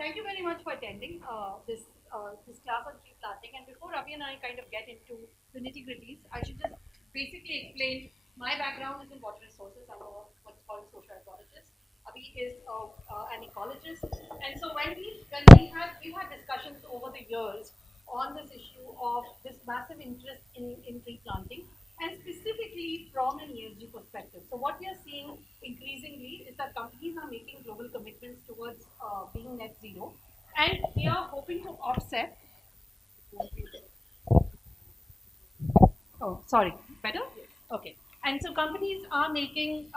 Thank you very much for attending this class on tree planting. And before Ravi and I kind of get into the nitty-gritties, I should just basically explain my background is in water resources. I'm what's called a social ecologist. Avi is an ecologist, and so we've had discussions over the years on this issue of this massive interest in tree planting, and specifically from an ESG perspective. So what we are seeing increasingly is that companies are making global commitments towards being net zero, and they are hoping to offset. Oh, sorry. Better? Yes. Okay. And so companies are making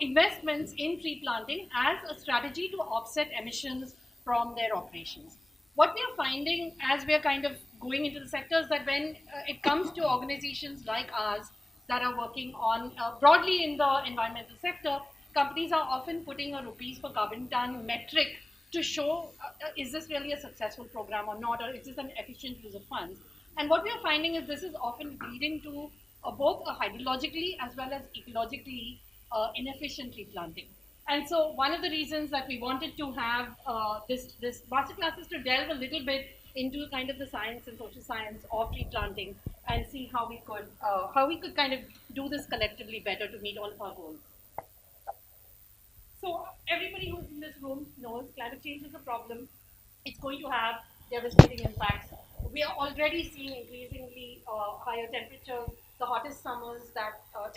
investments in tree planting as a strategy to offset emissions from their operations. What we are finding as we are kind of going into the sector is that when it comes to organizations like ours that are working on broadly in the environmental sector, companies are often putting a rupees per carbon ton metric to show is this really a successful program or not, or is this an efficient use of funds. And what we are finding is this is often leading to both a hydrologically as well as ecologically inefficient tree planting. And so one of the reasons that we wanted to have this masterclass is to delve a little bit into kind of the science and social science of tree planting and see how we could kind of do this collectively better to meet all of our goals. So everybody who's in this room knows climate change is a problem. It's going to have devastating impacts. We are already seeing increasingly higher temperatures, the hottest summers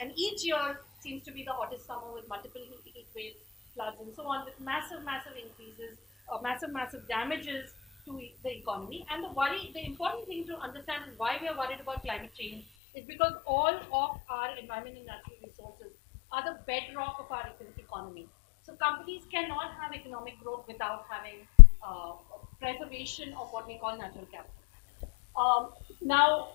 and each year seems to be the hottest summer with multiple heat waves, floods, and so on, with massive, massive increases, massive damages to the economy. And the important thing to understand is why we are worried about climate change is because all of our environment and natural resources are the bedrock of our economy. So companies cannot have economic growth without having preservation of what we call natural capital. Now,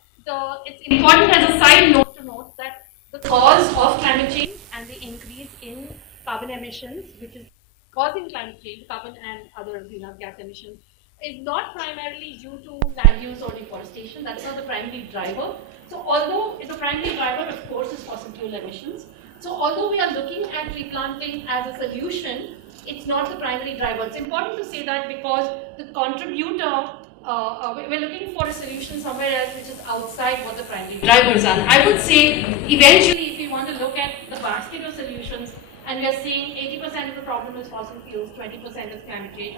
it's important as a side note to note that the cause of climate change and the increase in carbon emissions, which is causing climate change, carbon and other greenhouse gas emissions, is not primarily due to land use or deforestation. That's not the primary driver. So although the primary driver, of course, is fossil fuel emissions. So although we are looking at tree planting as a solution, it's not the primary driver. It's important to say that because the contributor, we're looking for a solution somewhere else which is outside what the primary drivers are. I would say eventually if we want to look at the basket of solutions, and we are seeing 80% of the problem is fossil fuels, 20% is climate change,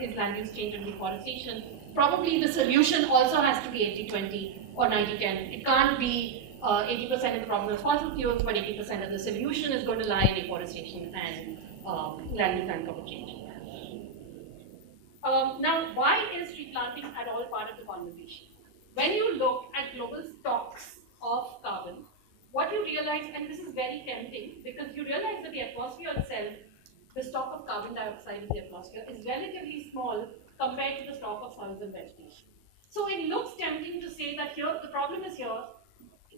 is land use change and deforestation. Probably the solution also has to be 80-20 or 90-10. It can't be 80% of the problem is fossil fuels, but 80% of the solution is going to lie in deforestation and land use and cover change. Now, why is tree planting at all part of the conversation? When you look at global stocks of carbon, what you realize, and this is very tempting, because you realize that the atmosphere itself, the stock of carbon dioxide in the atmosphere, is relatively small compared to the stock of soils and vegetation. So it looks tempting to say that here, the problem is here,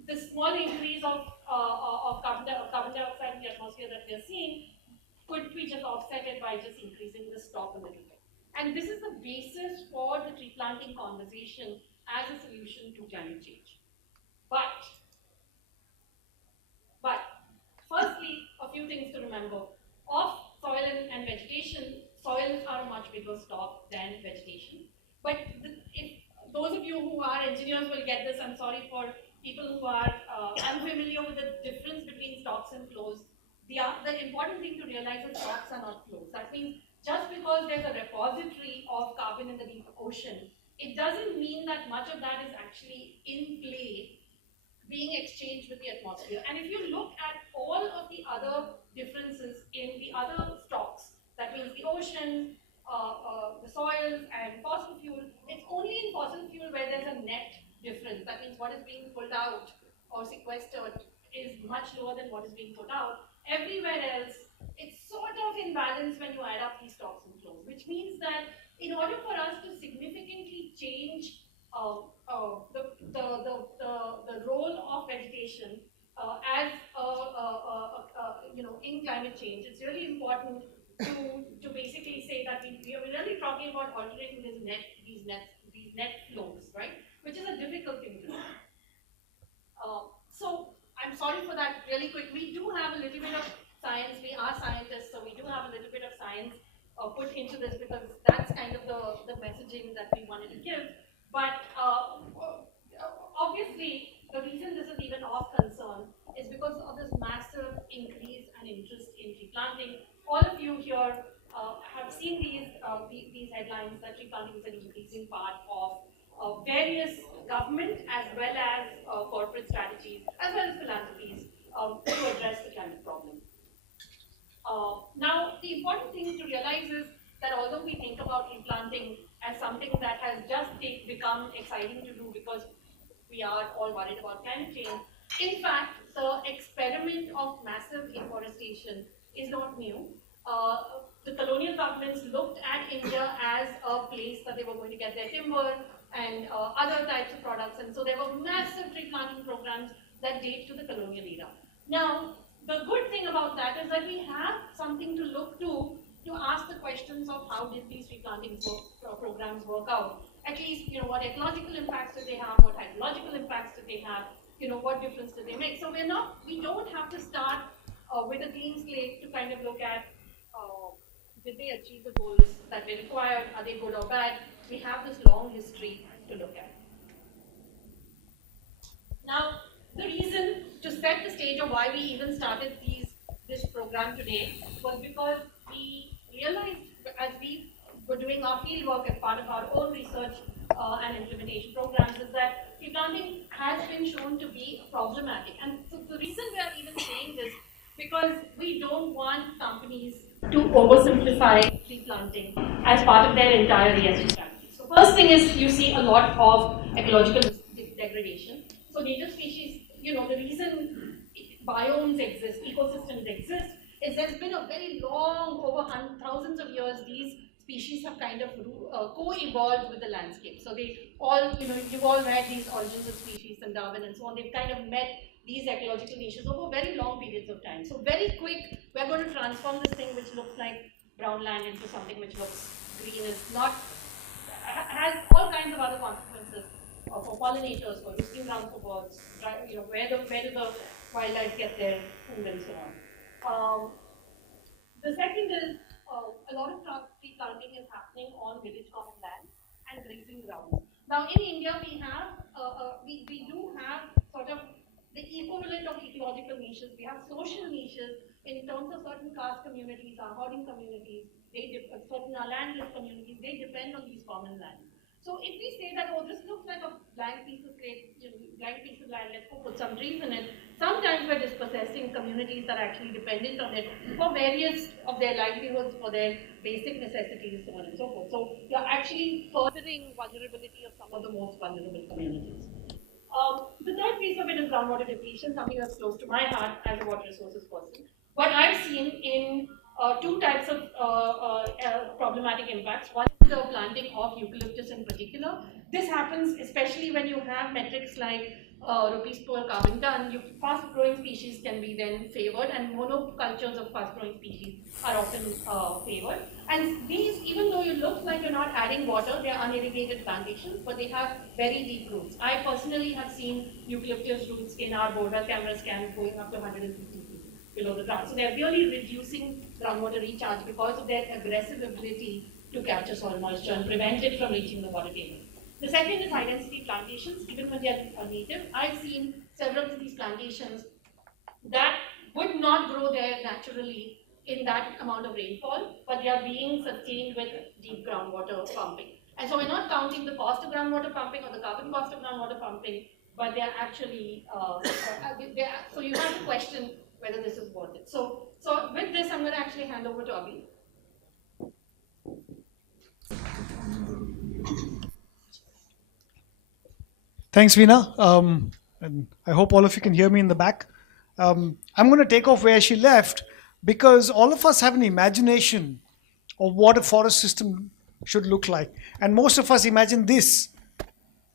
the small increase of carbon dioxide in the atmosphere that we are seeing could we just offset it by just increasing the stock a little bit. And this is the basis for the tree planting conversation as a solution to climate change. But firstly, a few things to remember. Of soil and vegetation, soils are a much bigger stock than vegetation. But if those of you who are engineers will get this, I'm sorry for people who are unfamiliar with the difference between stocks and flows. The important thing to realize is stocks are not flows. That means just because there's a repository of carbon in the deep ocean, it doesn't mean that much of that is actually in play being exchanged with the atmosphere. And if you look at all of the other differences in the other stocks, that means the ocean, the soils, and fossil fuel, it's only in fossil fuel where there's a net difference. That means what is being pulled out or sequestered is much lower than what is being put out. Everywhere else, it's sort of in balance when you add up these stocks and flows, which means that in order for us to significantly change the role of vegetation as in climate change, it's really important to basically say that we are really talking about altering these net flows, right? Which is a difficult thing to do. So I'm sorry for that. Really quick, we do have a little bit of science. We are scientists, so we do have a little bit of science put into this because that's kind of the messaging that we wanted to give. But obviously, the reason this is even of concern is because of this massive increase and interest in tree planting. All of you here have seen these headlines that tree planting is an increasing part of various government as well as corporate strategies, as well as philanthropies to address the climate problem. Now, the important thing to realize is that although we think about tree planting as something that has just become exciting to do because we are all worried about climate change, in fact, the experiment of massive deforestation is not new. The colonial governments looked at India as a place that they were going to get their timber and other types of products, and so there were massive tree planting programs that date to the colonial era. Now, the good thing about that is that we have something to look to ask the questions of how did these tree planting programs work out. At least, what ecological impacts did they have, what hydrological impacts did they have, what difference did they make. So we don't have to start with a clean slate to kind of look at did they achieve the goals that they required, are they good or bad. We have this long history to look at. Now, the reason to set the stage of why we even started this program today was because we realized as we were doing our field work as part of our own research and implementation programs is that tree planting has been shown to be problematic. And so the reason we are even saying this because we don't want companies to oversimplify tree planting as part of their entire ESG strategy. So first thing is you see a lot of ecological degradation. So native species, the reason biomes exist, ecosystems exist, is there's been a very long, over thousands of years, these species have kind of co-evolved with the landscape. So they all, you've all read these Origins of Species and Darwin and so on, they've kind of met these ecological niches over very long periods of time. So very quick, we're going to transform this thing which looks like brown land into something which looks green, has all kinds of other consequences. For pollinators, for roosting grounds for birds, where do the wildlife get their food and so on. The second is a lot of tree planting is happening on village common land and grazing grounds. Now in India we do have sort of the equivalent of ecological niches. We have social niches in terms of certain caste communities, our hoarding communities, certain our landless communities, they depend on these common lands. So if we say that, oh, this looks like a blank piece of blank piece of land, let's go put some trees in it, sometimes we're dispossessing communities that are actually dependent on it for various of their livelihoods, for their basic necessities, so on and so forth. So you're actually furthering vulnerability of some of the most vulnerable communities. The third piece of it is groundwater depletion, something that's close to my heart as a water resources person. What I've seen in two types of problematic impacts. One is the planting of eucalyptus in particular. This happens especially when you have metrics like rupees per carbon ton. Fast-growing species can be then favored, and monocultures of fast-growing species are often favored. And these, even though you look like you're not adding water, they are unirrigated plantations, but they have very deep roots. I personally have seen eucalyptus roots in our border camera scans going up to 150 feet below the ground. So they're really reducing groundwater recharge because of their aggressive ability to capture soil moisture and prevent it from reaching the water table. The second is high-density plantations. Even when they're native, I've seen several of these plantations that would not grow there naturally in that amount of rainfall, but they are being sustained with deep groundwater pumping. And so we're not counting the cost of groundwater pumping or the carbon cost of groundwater pumping, but they're actually, so you have to question whether this is worth it. So with this, I'm going to actually hand over to Abhi. Thanks, Veena. And I hope all of you can hear me in the back. I'm going to take off where she left because all of us have an imagination of what a forest system should look like. And most of us imagine this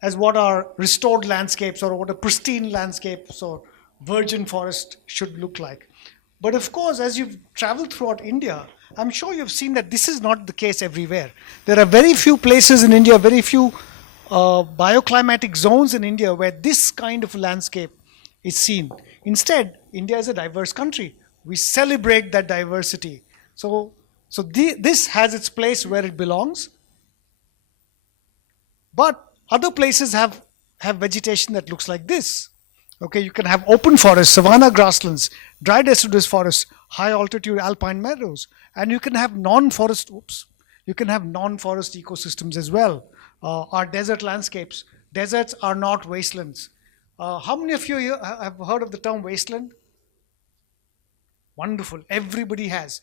as what our restored landscapes or what a pristine landscapes or virgin forest should look like. But of course, as you've traveled throughout India, I'm sure you've seen that this is not the case everywhere. There are very few places in India, very few bioclimatic zones in India where this kind of landscape is seen. Instead, India is a diverse country. We celebrate that diversity. So So this has its place where it belongs, but other places have vegetation that looks like this. Okay, you can have open forests, savanna grasslands, dry deciduous forests, high altitude alpine meadows, and you can have non-forest. You can have non-forest ecosystems as well. Our desert landscapes. Deserts are not wastelands. How many of you here have heard of the term wasteland? Wonderful. Everybody has.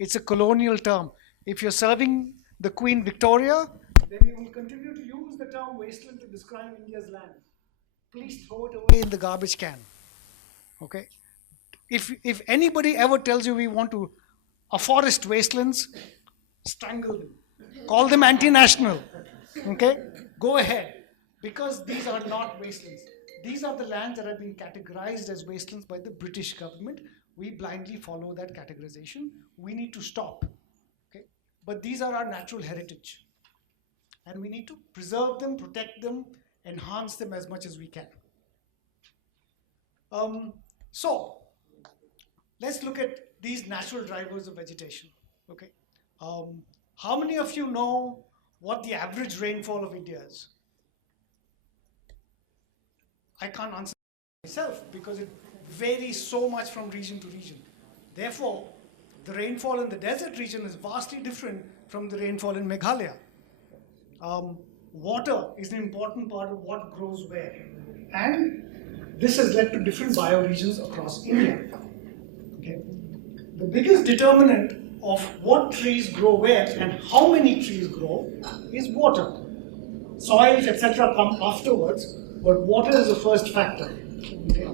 It's a colonial term. If you're serving the Queen Victoria, then you will continue to use the term wasteland to describe India's land. Please throw it away in the garbage can. Okay? If anybody ever tells you we want to afforest wastelands, strangle them. Call them anti-national. Okay? Go ahead. Because these are not wastelands. These are the lands that have been categorized as wastelands by the British government. We blindly follow that categorization. We need to stop. Okay? But these are our natural heritage. And we need to preserve them, protect them, enhance them as much as we can. So, let's look at these natural drivers of vegetation. Okay? How many of you know what the average rainfall of India is? I can't answer myself because it varies so much from region to region. Therefore, the rainfall in the desert region is vastly different from the rainfall in Meghalaya. Water is an important part of what grows where. And this has led to different bioregions across India. Okay? The biggest determinant of what trees grow where and how many trees grow is water. Soils, etc. come afterwards, but water is the first factor. Okay?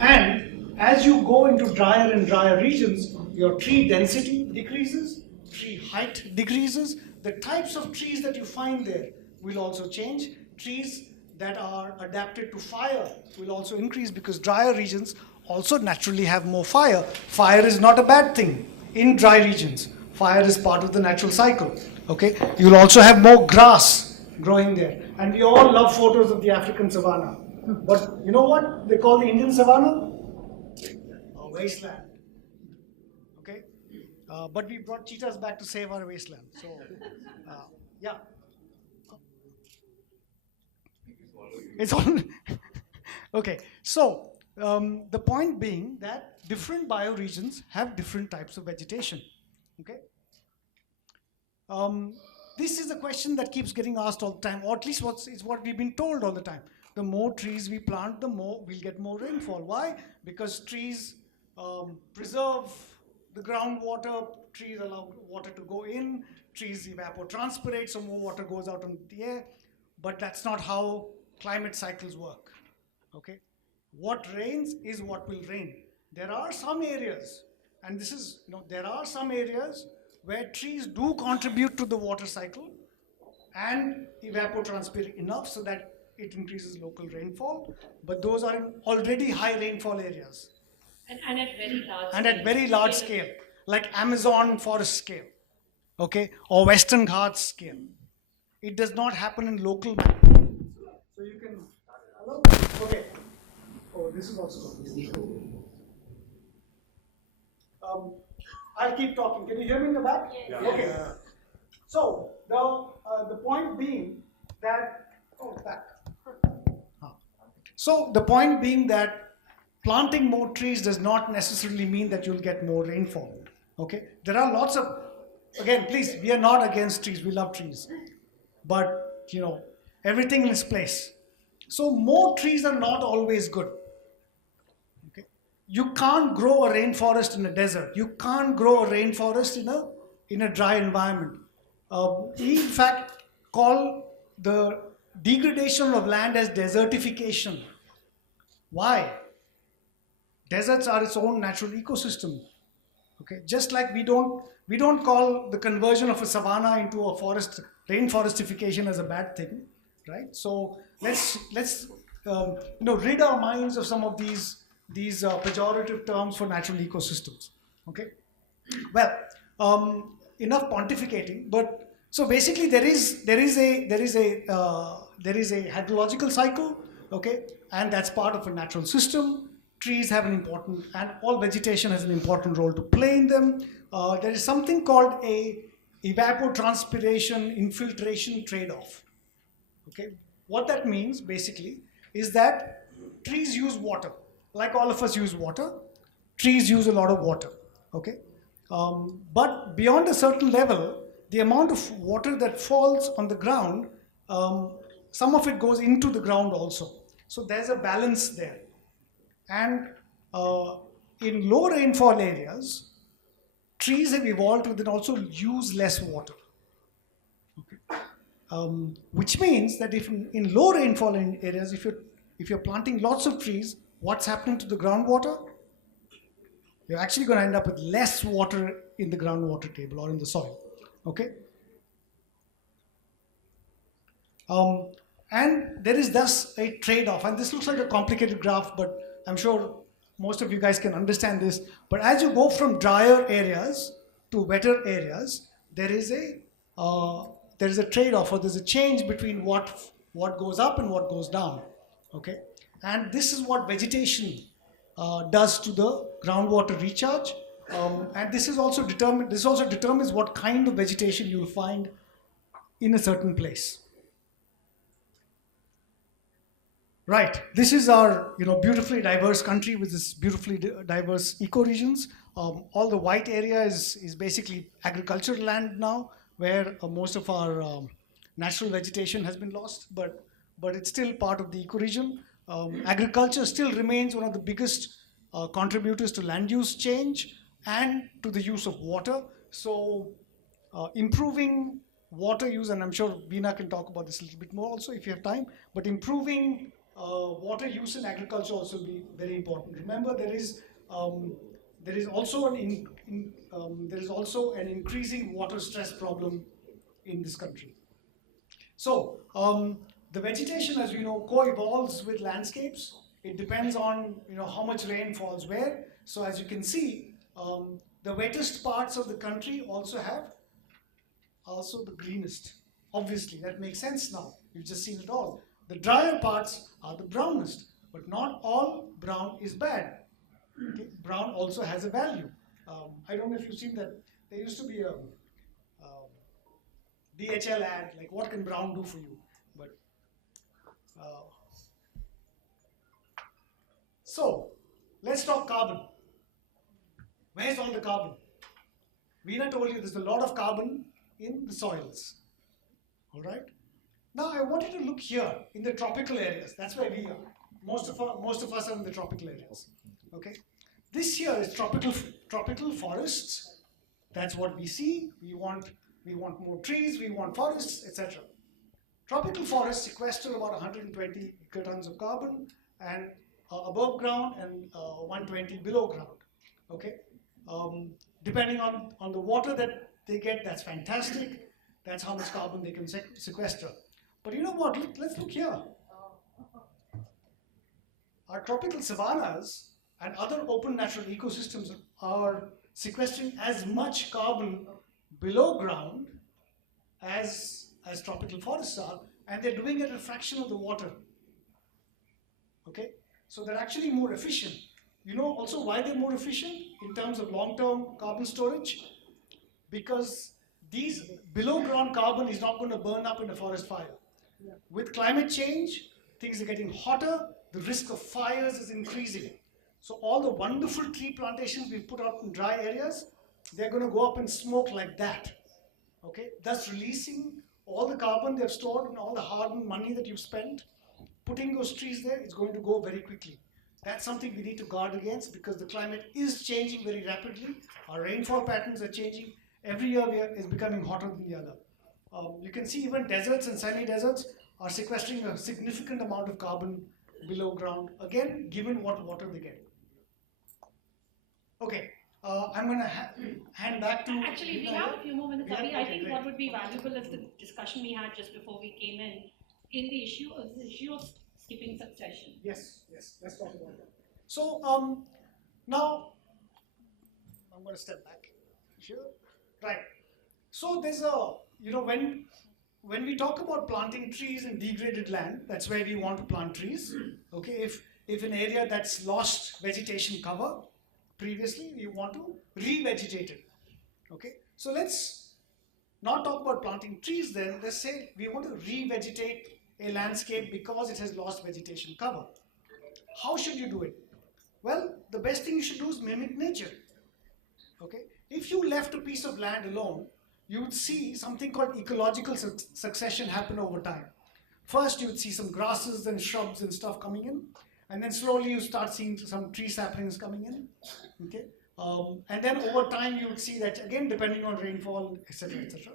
And as you go into drier and drier regions, your tree density decreases, tree height decreases, the types of trees that you find there will also change. Trees that are adapted to fire will also increase because drier regions also naturally have more fire. Fire is not a bad thing in dry regions. Fire is part of the natural cycle. Okay, you'll also have more grass growing there. And we all love photos of the African savanna. But you know what they call the Indian savanna? A wasteland. Okay, but we brought cheetahs back to save our wasteland. So, yeah. It's all okay. So the point being that different bioregions have different types of vegetation. Okay. This is a question that keeps getting asked all the time, or at least it's what we've been told all the time. The more trees we plant, the more we'll get more rainfall. Why? Because trees preserve the groundwater, trees allow water to go in, trees evapotranspirate, so more water goes out into the air. But that's not how climate cycles work. Okay? What rains is what will rain. There are some areas, and this is, there are some areas where trees do contribute to the water cycle and evapotranspire enough so that it increases local rainfall, but those are in already high rainfall areas. And at very large and at very large scale, like Amazon forest scale, okay, or Western Ghats scale. It does not happen in local manner. So you can, hello? Okay. Oh, this is also I'll keep talking. Can you hear me in the back? Yes. Yeah. Okay. So the point being that back. So the point being that planting more trees does not necessarily mean that you'll get more rainfall. Okay. There are lots of, again, please, we are not against trees. We love trees, but everything in its place. So more trees are not always good. You can't grow a rainforest in a desert. You can't grow a rainforest in a dry environment. We in fact call the degradation of land as desertification. Why? Deserts are its own natural ecosystem. Okay, just like we don't call the conversion of a savanna into a forest, rainforestification, as a bad thing, right? So let's rid our minds of some of these pejorative terms for natural ecosystems. Okay, well, enough pontificating. But so basically, there is a hydrological cycle. Okay, and that's part of a natural system. trees have an important, and all vegetation has an important role to play in them. There is something called a evapotranspiration infiltration trade-off. Okay, what that means basically is that trees use water, like all of us use water. Trees use a lot of water. Okay, but beyond a certain level, the amount of water that falls on the ground, some of it goes into the ground also. So there's a balance there. And in low rainfall areas, trees have evolved to then also use less water. Okay. Which means that if in low rainfall areas, if you're planting lots of trees, what's happening to the groundwater? You're actually going to end up with less water in the groundwater table or in the soil. Okay. And there is thus a trade-off, and this looks like a complicated graph, but I'm sure most of you guys can understand this. But as you go from drier areas to wetter areas, there is a trade-off, or there's a change between what goes up and what goes down. Okay, and this is what vegetation does to the groundwater recharge, and this also determines what kind of vegetation you'll find in a certain place. Right. This is our beautifully diverse country with this beautifully diverse ecoregions. All the white area is basically agricultural land now, where most of our natural vegetation has been lost, but it's still part of the ecoregion. Agriculture still remains one of the biggest contributors to land use change and to the use of water. So improving water use, and I'm sure Veena can talk about this a little bit more also if you have time, but improving water use in agriculture also will be very important. Remember, there is also an increasing water stress problem in this country. So the vegetation, as we know, co-evolves with landscapes. It depends on how much rain falls where. So as you can see, the wettest parts of the country also have the greenest. Obviously, that makes sense now. You've just seen it all. The drier parts are the brownest, but not all brown is bad. Okay? Brown also has a value. I don't know if you've seen that. There used to be a DHL ad, like what can brown do for you? But so let's talk carbon. Where's all the carbon? Veena told you there's a lot of carbon in the soils. All right. Now I want you to look here in the tropical areas. That's where we are. Most of us are in the tropical areas. Okay. This here is tropical forests. That's what we see. We want more trees. We want forests, etc. Tropical forests sequester about 120 gigatons of carbon and above ground and 120 below ground. Okay. Depending on the water that they get, that's fantastic. That's how much carbon they can sequester. But you know what? Let's look here. Our tropical savannas and other open natural ecosystems are sequestering as much carbon below ground as tropical forests are, and they're doing it at a fraction of the water. Okay? So they're actually more efficient. You know also why they're more efficient in terms of long-term carbon storage? Because these below ground carbon is not going to burn up in a forest fire. With climate change, things are getting hotter, the risk of fires is increasing. So all the wonderful tree plantations we've put out in dry areas, they're going to go up in smoke like that. Okay, thus releasing all the carbon they've stored and all the hard-earned money that you've spent. Putting those trees there, it's going to go very quickly. That's something we need to guard against because the climate is changing very rapidly. Our rainfall patterns are changing. Every year is becoming hotter than the other. You can see even deserts and semi-deserts are sequestering a significant amount of carbon below ground, again, given what water they get. Okay, I'm going to hand back to... Actually, we have a few more minutes. I think what would be valuable is the discussion we had just before we came in the issue of skipping succession. Yes, let's talk about that. So, now, I'm going to step back. Sure. Right. So there's when we talk about planting trees in degraded land, that's where we want to plant trees. Okay, if an area that's lost vegetation cover previously, you want to revegetate it. Okay, so let's not talk about planting trees then. Let's say we want to revegetate a landscape because it has lost vegetation cover. How should you do it? Well, the best thing you should do is mimic nature. Okay, if you left a piece of land alone, you would see something called ecological succession happen over time. First, you would see some grasses and shrubs and stuff coming in, and then slowly you start seeing some tree saplings coming in. Okay, and then over time you would see that again, depending on rainfall, etc., etc.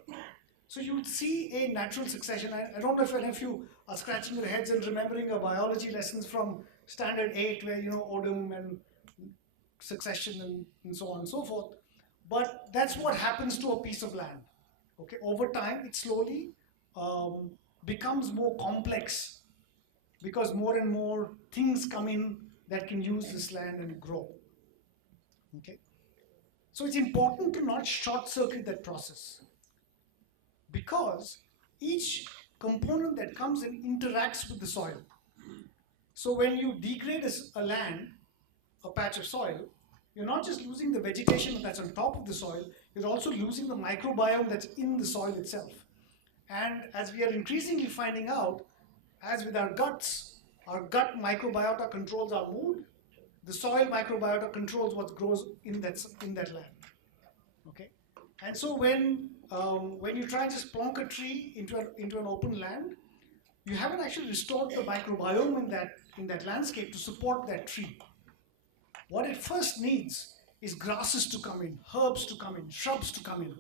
So you would see a natural succession. I don't know if any of you are scratching your heads and remembering your biology lessons from Standard 8, where Odum and succession and so on and so forth. But that's what happens to a piece of land. Okay, over time it slowly becomes more complex because more and more things come in that can use this land and grow. Okay, so it's important to not short circuit that process because each component that comes in interacts with the soil. So when you degrade a land, a patch of soil, you're not just losing the vegetation that's on top of the soil, you're also losing the microbiome that's in the soil itself. And as we are increasingly finding out, as with our guts, our gut microbiota controls our mood, the soil microbiota controls what grows in that land. Okay, and so when you try and just plonk a tree into an open land, you haven't actually restored the microbiome in that landscape to support that tree. What it first needs is grasses to come in, herbs to come in, shrubs to come in.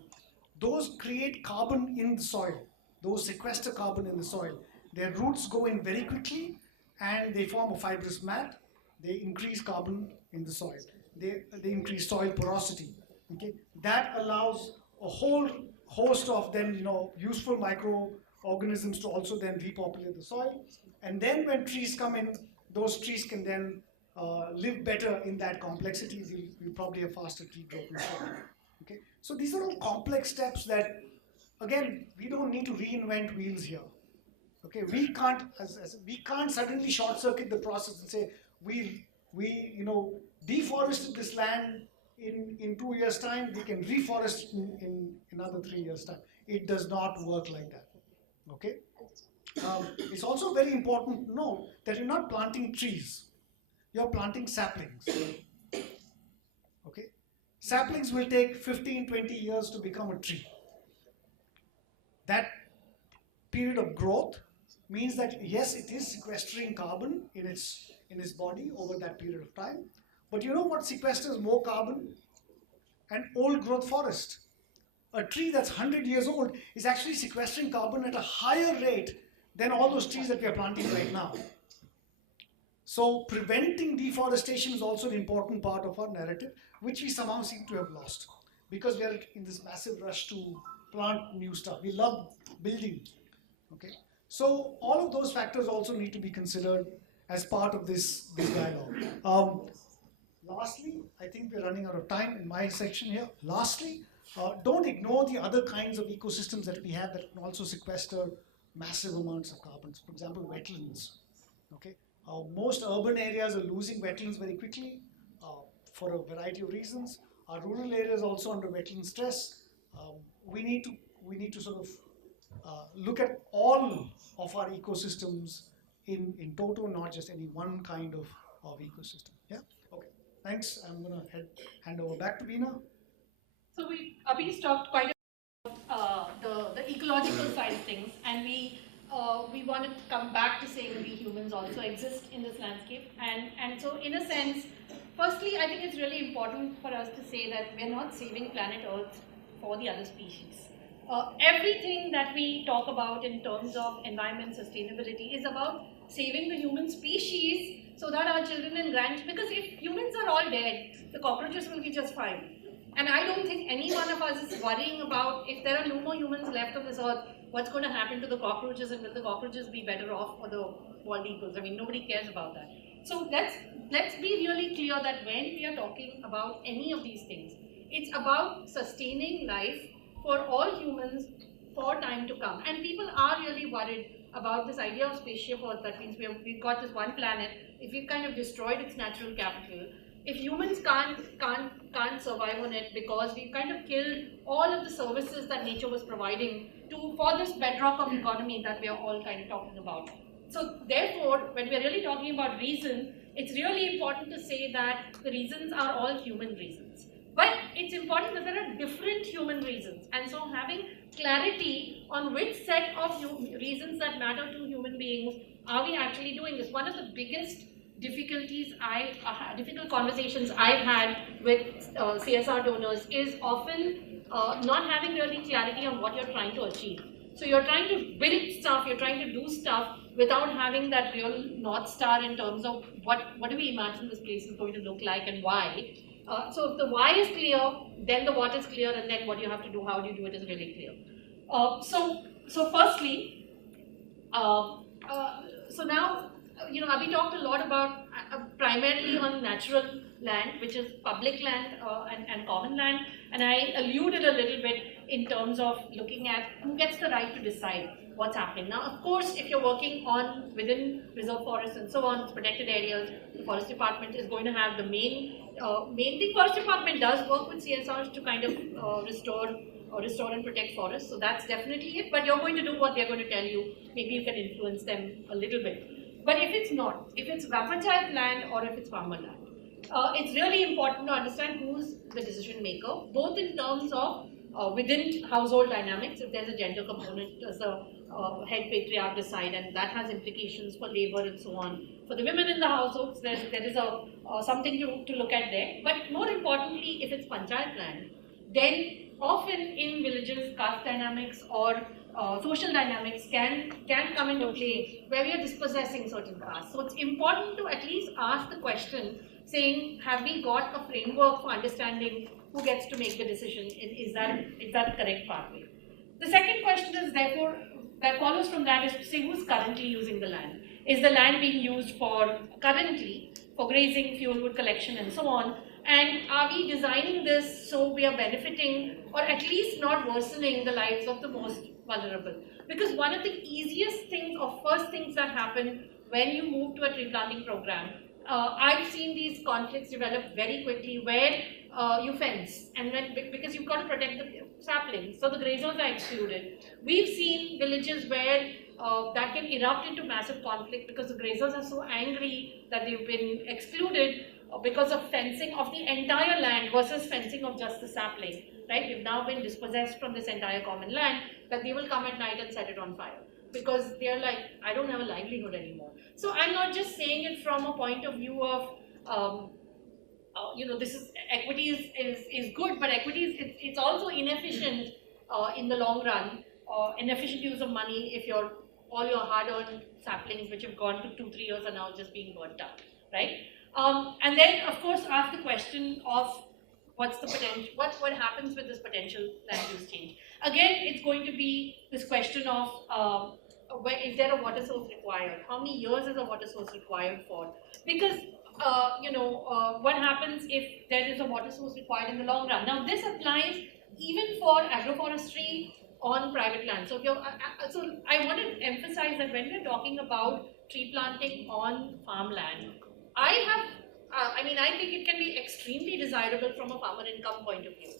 Those create carbon in the soil. Those sequester carbon in the soil. Their roots go in very quickly and they form a fibrous mat. They increase carbon in the soil. They increase soil porosity. Okay? That allows a whole host of then useful microorganisms to also then repopulate the soil. And then when trees come in, those trees can then live better in that complexity. You probably have faster tree growth and so on. Okay, so these are all complex steps that, again, we don't need to reinvent wheels here. Okay, we can't we can't suddenly short circuit the process and say we deforested this land in 2 years' time. We can reforest in another 3 years' time. It does not work like that. Okay, it's also very important to know that you're not planting trees. You're planting saplings. Okay? Saplings will take 15, 20 years to become a tree. That period of growth means that yes, it is sequestering carbon in its body over that period of time. But you know what sequesters more carbon? An old growth forest. A tree that's 100 years old is actually sequestering carbon at a higher rate than all those trees that we are planting right now. So preventing deforestation is also an important part of our narrative, which we somehow seem to have lost because we are in this massive rush to plant new stuff. We love building. Okay, so all of those factors also need to be considered as part of this dialogue. Lastly, I think we're running out of time in my section here. Lastly, don't ignore the other kinds of ecosystems that we have that can also sequester massive amounts of carbon. For example, wetlands. Okay, most urban areas are losing wetlands very quickly for a variety of reasons. Our rural areas are also under wetland stress. We need to sort of look at all of our ecosystems in total, not just any one kind of ecosystem. Yeah. Okay. Thanks. I'm going to hand over back to Veena. So we talked quite the ecological side of things, and we wanted to come back to saying we humans also exist in this landscape, and so in a sense, firstly, I think it's really important for us to say that we're not saving planet Earth for the other species. Everything that we talk about in terms of environment sustainability is about saving the human species so that our children and grandchildren, because if humans are all dead, the cockroaches will be just fine. And I don't think any one of us is worrying about if there are no more humans left on this earth, what's going to happen to the cockroaches and will the cockroaches be better off or the bald eagles? I mean, nobody cares about that. So let's be really clear that when we are talking about any of these things, it's about sustaining life for all humans for time to come. And people are really worried about this idea of spaceship Earth. That means we've got this one planet if we've kind of destroyed its natural capital, if humans can't survive on it because we've kind of killed all of the services that nature was providing to for this bedrock of economy that we are all kind of talking about. So therefore, when we're really talking about reason, it's really important to say that the reasons are all human reasons. But it's important that there are different human reasons. And so having clarity on which set of reasons that matter to human beings are we actually doing this. One of the biggest difficult conversations I've had with CSR donors is often not having really clarity on what you're trying to achieve. So you're trying to build stuff, you're trying to do stuff without having that real North Star in terms of what do we imagine this place is going to look like and why. So if the why is clear, then the what is clear, and then what you have to do, how do you do it is really clear. So firstly, uh, uh, so now, Abhi talked a lot about primarily on natural land, which is public land and common land, and I alluded a little bit in terms of looking at who gets the right to decide what's happening. Now, of course, if you're working on within reserve forests and so on, protected areas, the forest department is going to have the main thing. Forest department does work with CSRs to kind of restore and protect forests. So that's definitely it. But you're going to do what they're going to tell you. Maybe you can influence them a little bit. But if it's not, if it's Rapanchayat land or if it's farmer land, it's really important to understand who's the decision maker, both in terms of within household dynamics. If there's a gender component, does the head patriarch decide, and that has implications for labor and so on. For the women in the households, there is a something to look at there. But more importantly, if it's panchayat land, then often in villages, caste dynamics or social dynamics can come into play where we are dispossessing certain castes. So it's important to at least ask the question, saying, have we got a framework for understanding who gets to make the decision? Is that the correct pathway? The second question is therefore that follows from that is to say who's currently using the land. Is the land being used for currently for grazing, fuel wood collection, and so on? And are we designing this so we are benefiting or at least not worsening the lives of the most vulnerable? Because one of the easiest things or first things that happen when you move to a tree planting program, I've seen these conflicts develop very quickly where you fence and then because you've got to protect the saplings, so the grazers are excluded. We've seen villages where that can erupt into massive conflict because the grazers are so angry that they've been excluded because of fencing of the entire land versus fencing of just the sapling, right? We've now been dispossessed from this entire common land that they will come at night and set it on fire because they're like, I don't have a livelihood anymore. So I'm not just saying it from a point of view of, this is equity is good, but equity it's also inefficient in the long run, inefficient use of money if all your hard-earned saplings which have gone to 2-3 years are now just being burnt up, right? And then, of course, ask the question of what's the potential, what happens with this potential land use change. Again, it's going to be this question of is there a water source required? How many years is a water source required for? Because what happens if there is a water source required in the long run? Now, this applies even for agroforestry on private land. So, so I want to emphasize that when we're talking about tree planting on farmland, I think it can be extremely desirable from a farmer income point of view.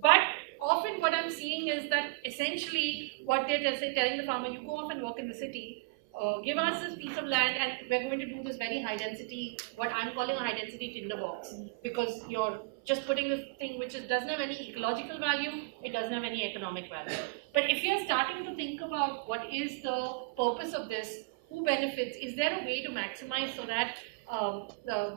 But often what I'm seeing is that essentially what they're telling the farmer, you go off and work in the city, give us this piece of land and we're going to do this very high density, what I'm calling a high density tinderbox, because you're just putting this thing which doesn't have any ecological value, it doesn't have any economic value. But if you're starting to think about what is the purpose of this, who benefits, is there a way to maximize so that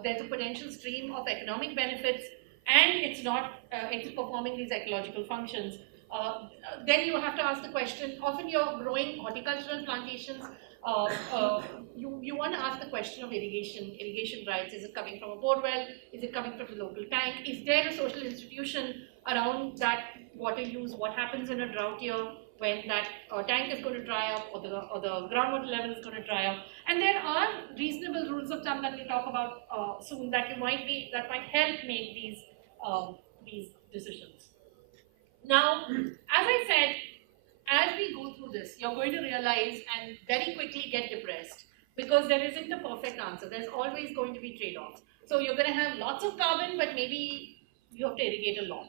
there's a potential stream of economic benefits and it's performing these ecological functions, then you have to ask the question, often you're growing horticultural plantations, you want to ask the question of irrigation rights. Is it coming from a bore well? Is it coming from the local tank? Is there a social institution around that water use? What happens in a drought year when that tank is going to dry up or the groundwater level is going to dry up? And there are reasonable rules of thumb that we'll talk about soon that might help make these decisions. Now, as I said, as we go through this, you're going to realize and very quickly get depressed because there isn't a perfect answer. There's always going to be trade-offs. So you're going to have lots of carbon, but maybe you have to irrigate a lot.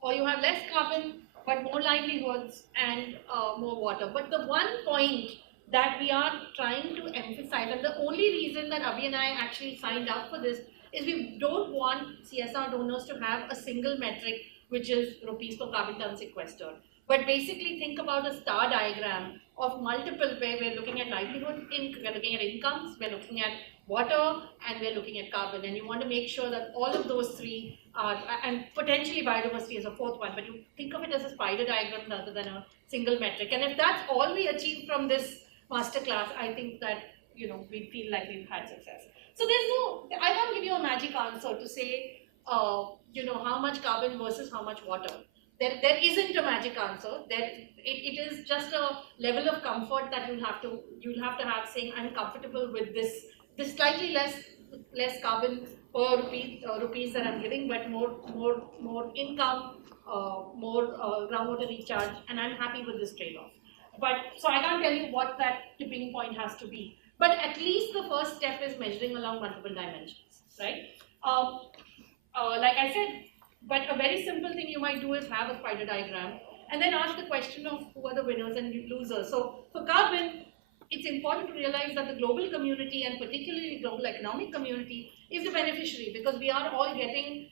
Or you have less carbon, but more livelihoods and more water. But the one point that we are trying to emphasize, and the only reason that Abhi and I actually signed up for this, is we don't want CSR donors to have a single metric, which is rupees per carbon ton sequestered. But basically think about a star diagram of multiple, where we're looking at livelihood, we're looking at incomes, we're looking at water, and we're looking at carbon. And you want to make sure that all of those three are, and potentially biodiversity is a fourth one, but you think of it as a spider diagram rather than a single metric. And if that's all we achieve from this masterclass, I think that, we feel like we've had success. So I can't give you a magic answer to say, how much carbon versus how much water. There isn't a magic answer. It is just a level of comfort that you'll have to have, saying I'm comfortable with this slightly less carbon per rupees that I'm giving, but more income, more groundwater recharge, and I'm happy with this trade-off. But so I can't tell you what that tipping point has to be. But at least the first step is measuring along multiple dimensions, right? Like I said, but a very simple thing you might do is have a spider diagram and then ask the question of who are the winners and losers. So for carbon, it's important to realize that the global community, and particularly global economic community, is the beneficiary, because we are all getting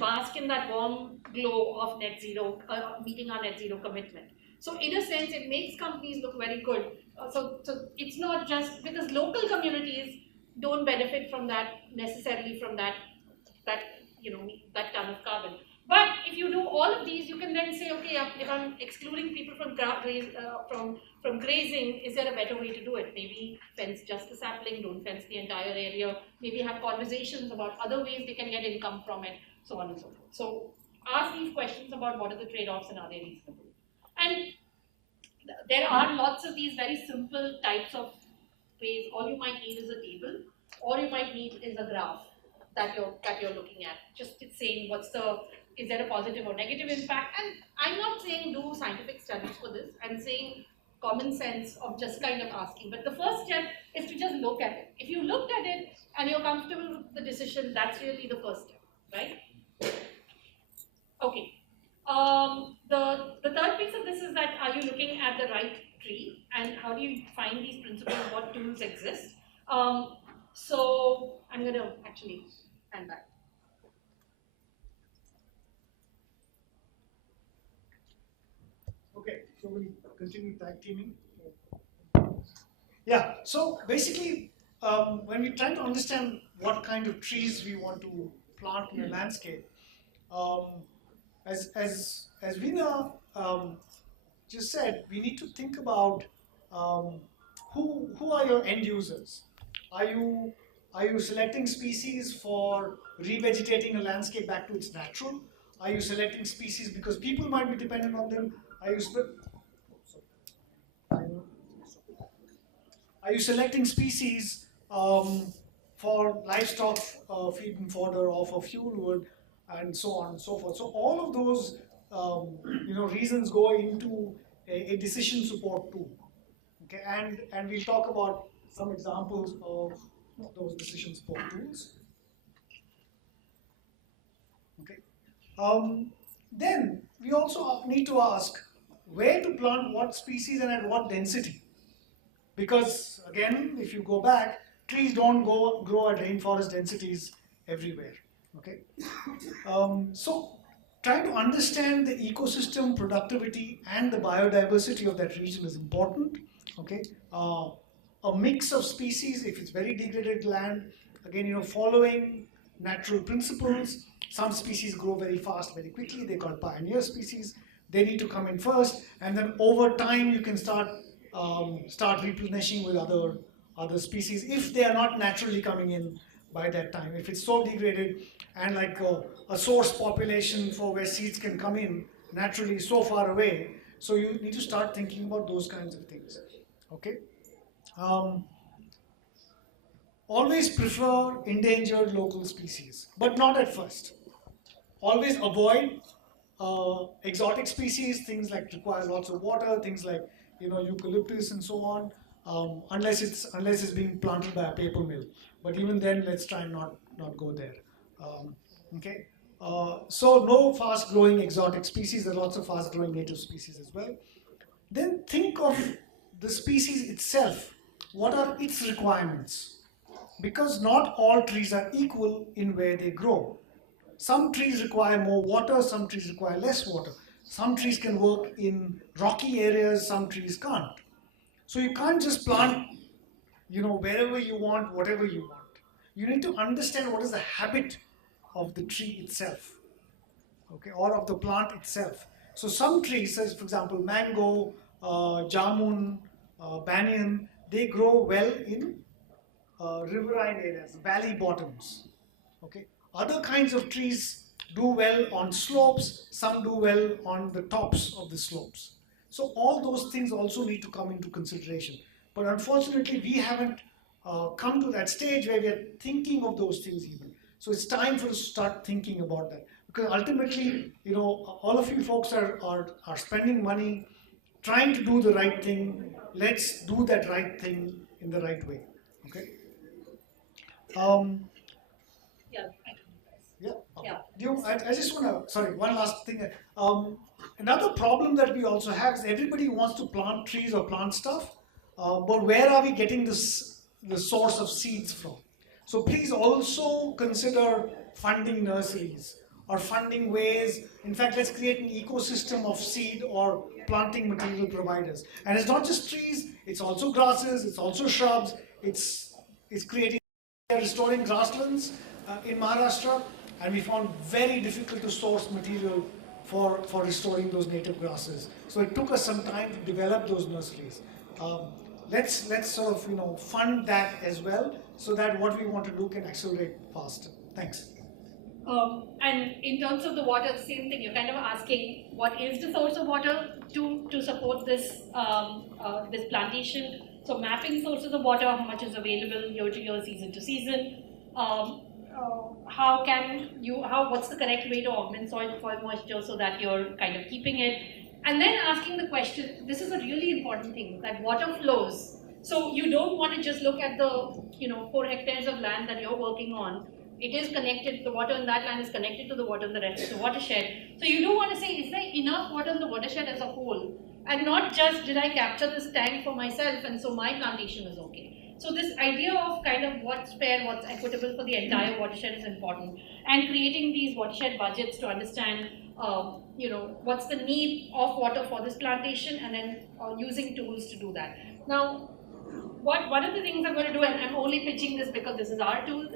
bask in that warm glow of net zero, meeting our net zero commitment. So in a sense, it makes companies look very good. So it's not just because local communities don't benefit from that necessarily, from that that ton of carbon. But if you do all of these, you can then say, okay, if I'm excluding people from grazing, is there a better way to do it? Maybe fence just the sapling, don't fence the entire area. Maybe have conversations about other ways they can get income from it, so on and so forth. So ask these questions about what are the trade-offs and are they reasonable. And there are lots of these very simple types of ways. All you might need is a table, or you might need is a graph that you're looking at. Just it's saying is there a positive or negative impact? And I'm not saying do scientific studies for this. I'm saying common sense of just kind of asking. But the first step is to just look at it. If you looked at it and you're comfortable with the decision, that's really the first step, right? Okay. The third piece of this is that, are you looking at the right tree, and how do you find these principles? What tools exist? So I'm going to actually hand back. Okay, so we'll continue tag teaming. Yeah, so basically, when we try to understand what kind of trees we want to plant in a landscape, as Veena just said, we need to think about who are your end users. Are you selecting species for revegetating a landscape back to its natural? Are you selecting species because people might be dependent on them? Are you selecting species for livestock feed and fodder, or for fuel wood, and so on and so forth? So all of those reasons go into a decision support tool. Okay, and we'll talk about some examples of those decision support tools. Okay. Then we also need to ask where to plant what species and at what density. Because again, if you go back, trees don't grow at rainforest densities everywhere. Okay. So trying to understand the ecosystem productivity and the biodiversity of that region is important. Okay. A mix of species, if it's very degraded land, again, following natural principles. Some species grow very fast, very quickly. They're called pioneer species. They need to come in first, and then over time you can start replenishing with other species if they are not naturally coming in by that time. If it's so degraded, and like a source population for where seeds can come in naturally so far away, so you need to start thinking about those kinds of things. Okay. Always prefer endangered local species, but not at first. Always avoid exotic species, things like require lots of water, things like eucalyptus and so on. unless it's being planted by a paper mill. But even then, let's try and not go there. Um, okay. So no fast-growing exotic species. There are lots of fast-growing native species as well. Then think of the species itself. What are its requirements? Because not all trees are equal in where they grow. Some trees require more water, some trees require less water. Some trees can work in rocky areas, some trees can't. So you can't just plant, wherever you want, whatever you want. You need to understand what is the habit of the tree itself, okay, or of the plant itself. So some trees, such for example, mango, jamun, banyan, they grow well in riverine areas, valley bottoms. Okay. Other kinds of trees do well on slopes, some do well on the tops of the slopes. So all those things also need to come into consideration. But unfortunately, we haven't come to that stage where we are thinking of those things even. So it's time for us to start thinking about that. Because ultimately, all of you folks are spending money trying to do the right thing. Let's do that right thing in the right way. Okay. Um, Yeah. yeah. Yeah. I just want to, sorry, one last thing. Another problem that we also have is everybody wants to plant trees or plant stuff, but where are we getting the source of seeds from? So please also consider funding nurseries or funding ways. In fact, let's create an ecosystem of seed or planting material providers. And it's not just trees, it's also grasses, it's also shrubs, it's creating restoring grasslands in Maharashtra, and we found very difficult to source material for restoring those native grasses. So it took us some time to develop those nurseries. Um, let's sort of fund that as well, so that what we want to do can accelerate faster. Thanks. And in terms of the water, the same thing. You're kind of asking what is the source of water to support this plantation. So mapping sources of water, how much is available year to year, season to season. What's the correct way to augment soil moisture so that you're kind of keeping it, and then asking the question. This is a really important thing, that water flows. So you don't want to just look at the 4 hectares of land that you're working on. It is connected, the water in that land is connected to the water in the rest of the watershed. So you do want to say, is there enough water in the watershed as a whole? And not just, did I capture this tank for myself and so my plantation is okay. So this idea of kind of what's fair, what's equitable for the entire watershed is important. And creating these watershed budgets to understand, what's the need of water for this plantation, and then using tools to do that. Now, one of the things I'm going to do, and I'm only pitching this because this is our tool,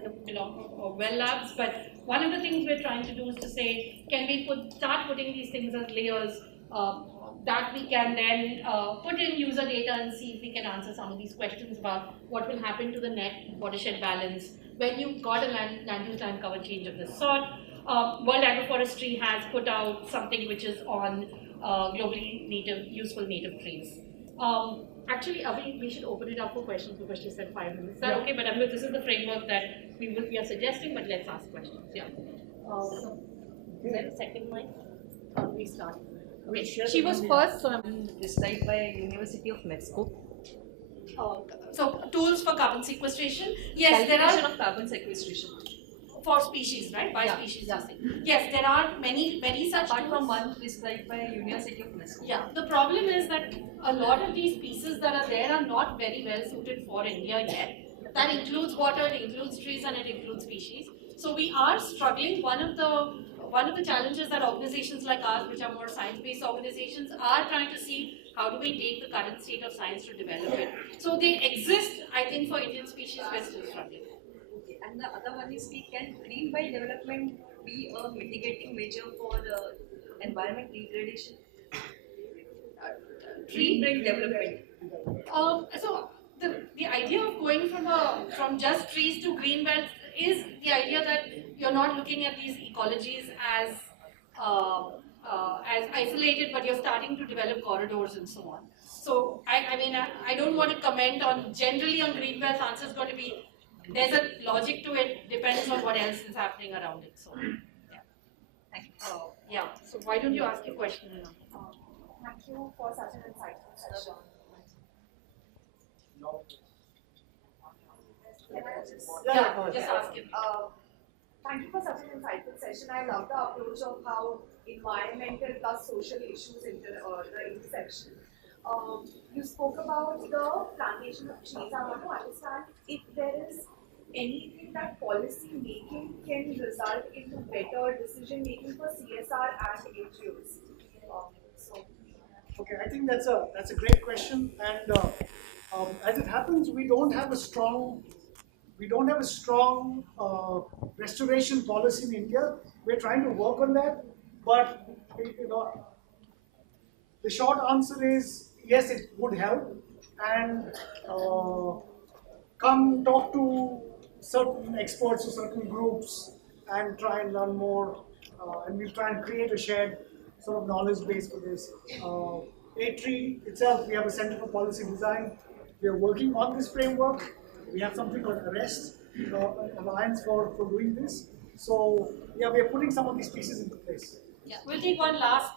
Well Labs, but one of the things we're trying to do is to say, can we start putting these things as layers that we can then put in user data and see if we can answer some of these questions about what will happen to the net watershed balance when you've got a land use land cover change of this sort. World Agroforestry has put out something which is on globally useful native trees. Actually, Avi, we should open it up for questions because she said 5 minutes. Is that okay? But this is the framework that we are suggesting, but let's ask questions. Yeah. So, is there a second mic? We start. Okay. She was first, so I'm described by University of Mexico. So tools for carbon sequestration. Yes, there are of carbon sequestration for species, right? By species. Yeah. Yes, there are many such apart tools. from one described by University of Mexico. Yeah, the problem is that a lot of these pieces that are there are not very well suited for India yet. That includes water, it includes trees, and it includes species. So we are struggling. One of the challenges that organizations like ours, which are more science-based organizations, are trying to see how do we take the current state of science to develop it. So they exist, I think, for Indian species. We're still struggling. Okay. And the other one is, can green belt development be a mitigating measure for environment degradation? Green belt development. So the idea of going from just trees to green belts is the idea that you're not looking at these ecologies as isolated, but you're starting to develop corridors and so on. So I don't want to comment on generally on green belts. Answer is going to be there's a logic to it. Depends on what else is happening around it. So yeah, Thank you. yeah. So why don't you ask your question? Thank you for such an insightful session. Yeah, just ask him. Thank you for such an insightful session. I love the approach of how environmental plus social issues the intersection. You spoke about the plantation of trees. I want to understand if there is anything that policy making can result into better decision making for CSR and ATREEs. So, Okay, I think that's a great question, and as it happens, we don't have a strong restoration policy in India. We're trying to work on that, but you know, the short answer is yes, it would help, and come talk to certain experts or certain groups and try and learn more. And we'll try and create a shared sort of knowledge base for this. ATREE itself, we have a Center for Policy Design. We are working on this framework. We have something called ARREST, Alliance for doing this. So yeah, we are putting some of these pieces into place. Yeah, we'll take one last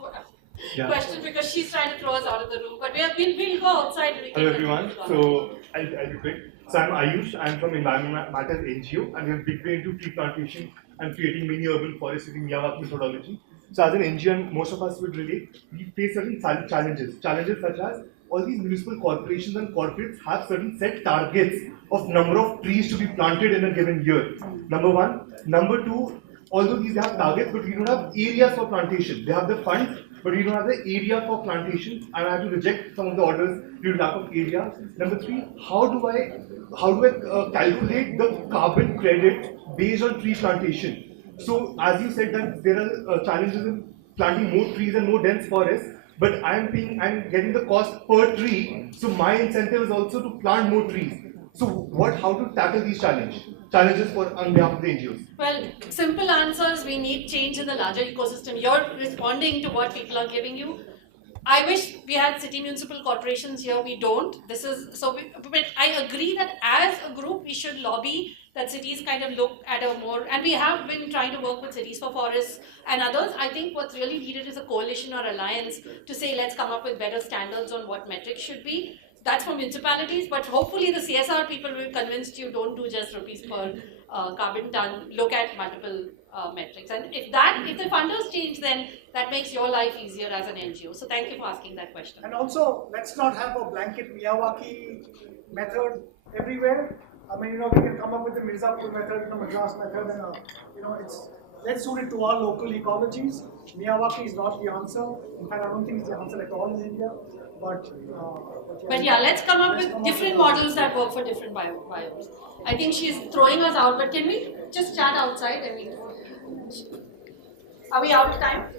question because she's trying to throw us out of the room. But we'll go outside. And hello everyone. So I'll be quick. So I'm Ayush. I'm from Environment Matters NGO, and we are big way into tree plantation and creating mini urban forests using Miyawaki methodology. So as an NGO, and most of us would relate, we face certain challenges. Challenges such as all these municipal corporations and corporates have certain set targets of number of trees to be planted in a given year. Number one. Number two, although these have targets, but we don't have areas for plantation. They have the funds, but we don't have the area for plantation, and I have to reject some of the orders due to lack of area. Number three, how do I calculate the carbon credit based on tree plantation? So as you said that there are challenges in planting more trees and more dense forests, but I'm getting the cost per tree. So my incentive is also to plant more trees. So how to tackle these challenges on behalf of the NGOs? Well, simple answers. We need change in the larger ecosystem. You're responding to what people are giving you. I wish we had city municipal corporations here. We don't. But I agree that as a group, we should lobby that cities kind of look at a more, and we have been trying to work with Cities for Forests and others. I think what's really needed is a coalition or alliance to say, let's come up with better standards on what metrics should be. That's for municipalities, but hopefully the CSR people will convince you don't do just rupees per carbon ton, look at multiple metrics. And if the funders change, then that makes your life easier as an NGO. So thank you for asking that question. And also, let's not have a blanket Miyawaki method everywhere. I mean, we can come up with the Mirzapur method, the Madras method, and let's suit it to our local ecologies. Miyawaki is not the answer. In fact, I don't think it's the answer at all in India. But yeah, let's come up with different models that work for different biomes. I think she's throwing us out, but can we just chat outside? Are we out of time?